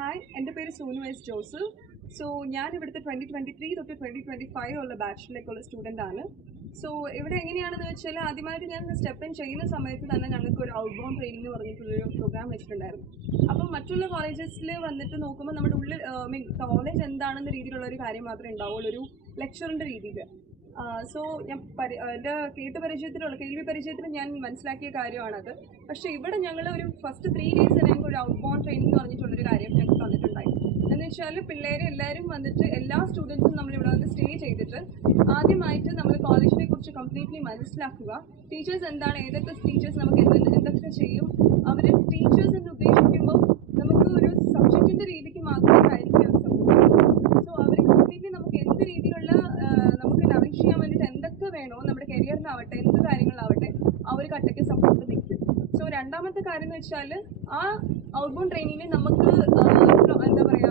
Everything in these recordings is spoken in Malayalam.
ഹായ്, എൻ്റെ പേര് സോനു എസ് ജോസഫ്. സോ ഞാൻ ഇവിടുത്തെ 2023 തൊട്ട് 2025 ഉള്ള ബാച്ചിലേക്കുള്ള സ്റ്റുഡൻ്റ് ആണ്. സോ ഇവിടെ എങ്ങനെയാണെന്ന് വെച്ചാൽ ആദ്യമായിട്ട് ഞാൻ സ്റ്റെപ്പ് ഇൻ ചെയ്യുന്ന സമയത്ത് തന്നെ ഞങ്ങൾക്ക് ഒരു ഔട്ട്ബൗണ്ട് ട്രെയിനിങ് എന്ന് പറഞ്ഞിട്ടുള്ളൊരു പ്രോഗ്രാം വെച്ചിട്ടുണ്ടായിരുന്നു. അപ്പം മറ്റുള്ള കോളേജസിൽ വന്നിട്ട് നോക്കുമ്പോൾ നമ്മുടെ ഉള്ളിൽ കോളേജ് എന്താണെന്ന രീതിയിലുള്ള ഒരു കാര്യം മാത്രമേ ഉണ്ടാവുള്ളൂ, ഒരു ലെക്ചറിൻ്റെ രീതിയിൽ. സോ ഞാൻ എൻ്റെ കേൾവി പരിചയത്തിൽ ഞാൻ മനസ്സിലാക്കിയ കാര്യമാണത്. പക്ഷേ ഇവിടെ ഞങ്ങൾ ഒരു ഫസ്റ്റ് 3 days ഞങ്ങൾക്ക് ഒരു ഔട്ട്ബൗണ്ട് ട്രെയിനിങ് എന്ന് പറഞ്ഞിട്ടുള്ളൊരു കാര്യം ഞങ്ങൾക്ക് തന്നിട്ടുണ്ടായി. എന്ന് വെച്ചാൽ പിള്ളേരെ എല്ലാവരും വന്നിട്ട് എല്ലാ സ്റ്റുഡൻസും നമ്മളിവിടെ വന്ന് സ്റ്റേ ചെയ്തിട്ട് ആദ്യമായിട്ട് നമ്മൾ കോളേജിനെ കുറിച്ച് കംപ്ലീറ്റ്ലി മനസ്സിലാക്കുക. ടീച്ചേഴ്സ് എന്താണ്, ഏതൊക്കെ ടീച്ചേഴ്സ് നമുക്ക് എന്തൊക്കെ ചെയ്യും, അവർ ടീച്ചേഴ്സ് എന്ന് ഉദ്ദേശിക്കുമ്പോൾ നമുക്ക് ഒരു സബ്ജക്റ്റിൻ്റെ രീതിക്ക് മാത്രമായിരിക്കും അത് സപ്പോർട്ട്. സോ അവർ കംപ്ലീറ്റ്ലി നമുക്ക് എന്ത് രീതിയിലുള്ള നമുക്ക് നറിഷ് ചെയ്യാൻ വേണ്ടിയിട്ട് എന്തൊക്കെ വേണോ നമ്മുടെ കരിയറിനാവട്ടെ എന്ത് കാര്യങ്ങളാവട്ടെ ആ ഒരു കട്ടയ്ക്ക് സപ്പോർട്ട് നിൽക്കും. സോ രണ്ടാമത്തെ കാര്യം എന്ന് വെച്ചാൽ ആ ഔട്ട്ബൗണ്ട് ട്രെയിനിങ്ങിൽ നമുക്ക് എന്താ പറയുക,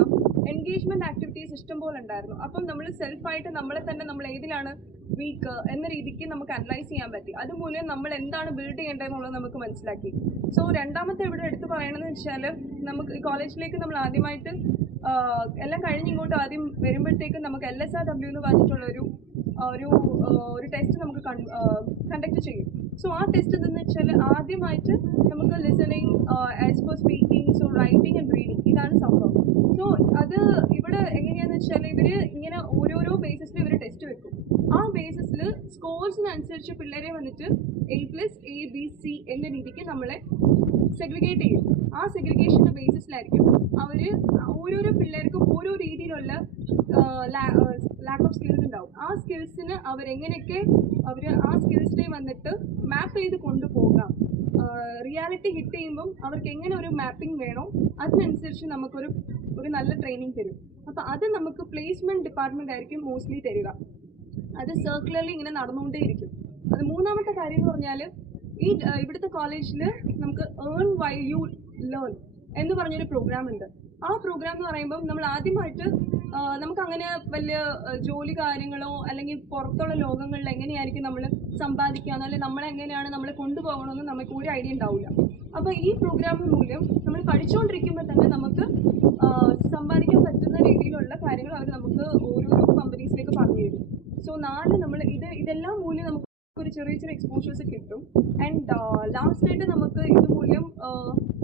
എൻഗേജ്മെൻറ്റ് ആക്ടിവിറ്റീസ് ഇഷ്ടംപോലെ ഉണ്ടായിരുന്നു. അപ്പം നമ്മൾ സെൽഫായിട്ട് നമ്മളെ തന്നെ നമ്മൾ ഏതിലാണ് വീക്ക് എന്ന രീതിക്ക് നമുക്ക് അനലൈസ് ചെയ്യാൻ പറ്റി. അതുമൂലം നമ്മൾ എന്താണ് ബിൽഡ് ചെയ്യേണ്ടതെന്നുള്ളത് നമുക്ക് മനസ്സിലാക്കി. സോ രണ്ടാമത്തെ ഇവിടെ എടുത്ത് പറയണമെന്ന് വെച്ചാൽ, നമുക്ക് ഈ കോളേജിലേക്ക് നമ്മൾ ആദ്യമായിട്ട് എല്ലാം കഴിഞ്ഞ് ഇങ്ങോട്ട് ആദ്യം വരുമ്പോഴത്തേക്കും നമുക്ക് LSRW എന്ന് പറഞ്ഞിട്ടുള്ളൊരു ഒരു ടെസ്റ്റ് നമുക്ക് കണ്ടക്ട് ചെയ്യും. സോ ആ ടെസ്റ്റ് എന്തെന്ന് വെച്ചാൽ ആദ്യമായിട്ട് നമുക്ക് listening, as for speaking, so writing and reading, ഇതാണ് സംഭവം. സോ അത് ഇവിടെ എങ്ങനെയാണെന്ന് വെച്ചാൽ ഇവർ ഇങ്ങനെ ഓരോരോ ബേസിസിൽ ഇവർ ടെസ്റ്റ് വെക്കും. ആ ബേസിസിൽ സ്കോഴ്സിനനുസരിച്ച് പിള്ളേരെ വന്നിട്ട് A+A B C എന്ന രീതിക്ക് നമ്മളെ സെഗ്രിഗേറ്റ് ചെയ്യും. ആ സെഗ്രിഗേഷൻ്റെ ബേസിസിലായിരിക്കും അവർ ഓരോരോ പിള്ളേർക്കും ഓരോ രീതിയിലുള്ള ലാക്ക് ഓഫ് സ്കിൽസ് ഉണ്ടാവും. ആ സ്കിൽസിന് അവരെങ്ങനെയൊക്കെ ആ സ്കിൽസിനെ വന്നിട്ട് മാപ്പ് ചെയ്ത് കൊണ്ടുപോകാം. റിയാലിറ്റി ഹിറ്റ് ചെയ്യുമ്പം അവർക്ക് എങ്ങനെ ഒരു മാപ്പിംഗ് വേണോ അതിനനുസരിച്ച് നമുക്കൊരു നല്ല ട്രെയിനിങ് തരും. അപ്പോൾ അത് നമുക്ക് പ്ലേസ്മെൻറ്റ് ഡിപ്പാർട്ട്മെൻ്റ് ആയിരിക്കും മോസ്റ്റ്ലി തരിക. അത് സർക്കുലർലി ഇങ്ങനെ നടന്നുകൊണ്ടേയിരിക്കും. അത് മൂന്നാമത്തെ കാര്യം എന്ന് പറഞ്ഞാൽ, ഇവിടുത്തെ കോളേജിൽ നമുക്ക് ഏൺ വൈൽ യു ലേൺ എന്ന് പറഞ്ഞൊരു പ്രോഗ്രാം ഉണ്ട്. ആ പ്രോഗ്രാം എന്ന് പറയുമ്പം നമ്മൾ ആദ്യമായിട്ട് നമുക്കങ്ങനെ വലിയ ജോലി കാര്യങ്ങളോ അല്ലെങ്കിൽ പുറത്തുള്ള ലോകങ്ങളിൽ എങ്ങനെയായിരിക്കും നമ്മൾ സമ്പാദിക്കാനോ അല്ലെങ്കിൽ നമ്മളെങ്ങനെയാണ് നമ്മളെ കൊണ്ടുപോകണമെന്ന് നമുക്ക് ഒരു ഐഡിയ ഉണ്ടാവില്ല. അപ്പോൾ ഈ പ്രോഗ്രാം മൂലം നമ്മൾ പഠിച്ചുകൊണ്ടിരിക്കുമ്പോൾ തന്നെ നമുക്ക് സമ്പാദിക്കാൻ പറ്റുന്ന രീതിയിലുള്ള കാര്യങ്ങൾ അവർ നമുക്ക് ഓരോരോ കമ്പനീസിലേക്ക് പറഞ്ഞു തരും. സോ നമ്മൾ ഇതെല്ലാം മൂലം നമുക്ക് ഒരു ചെറിയ എക്സ്പോഷേഴ്സ് കിട്ടും. ആൻഡ് ലാസ്റ്റായിട്ട് നമുക്ക് ഇതുമൂലം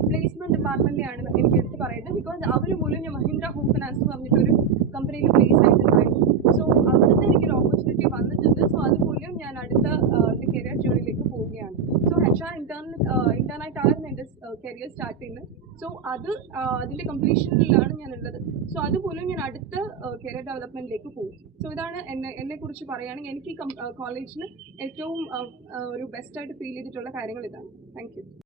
പ്ലേസ്മെൻറ്റ് ഡിപ്പാർട്ട്മെൻറ്റിനെയാണ് എനിക്ക് എടുത്ത് പറയുന്നത്. ബിക്കോസ് അവർ മൂലം ഞാൻ മഹീന്ദ്ര ഹോം ഫിനാൻസ് എന്ന് പറഞ്ഞിട്ടൊരു കമ്പനിയിൽ പ്ലേസ് ആയിട്ടുണ്ടായിരുന്നു. സോ അവിടുത്തെ എനിക്കൊരു ഓപ്പർച്യൂണിറ്റി വന്നിട്ടുണ്ട്. സോ അതുമൂലം ഞാൻ അടുത്ത എൻ്റെ കരിയർ ജേണിയിലേക്ക് പോവുകയാണ്. സോ HR ഇന്റേണായിട്ടാണ് എൻ്റെ കരിയർ സ്റ്റാർട്ട് ചെയ്യുന്നത്. സോ അതിൻ്റെ കംപ്ലീഷനിലാണ് ഞാനുള്ളത്. സോ അതുമൂലം ഞാൻ അടുത്ത കരിയർ ഡെവലപ്മെൻറ്റിലേക്ക് പോകും. സോ ഇതാണ് എന്നെക്കുറിച്ച് പറയുകയാണെങ്കിൽ എനിക്ക് ഈ കോളേജിൽ ഏറ്റവും ഒരു ബെസ്റ്റായിട്ട് ഫീൽ ചെയ്തിട്ടുള്ള കാര്യങ്ങൾ ഇതാണ്. Thank you.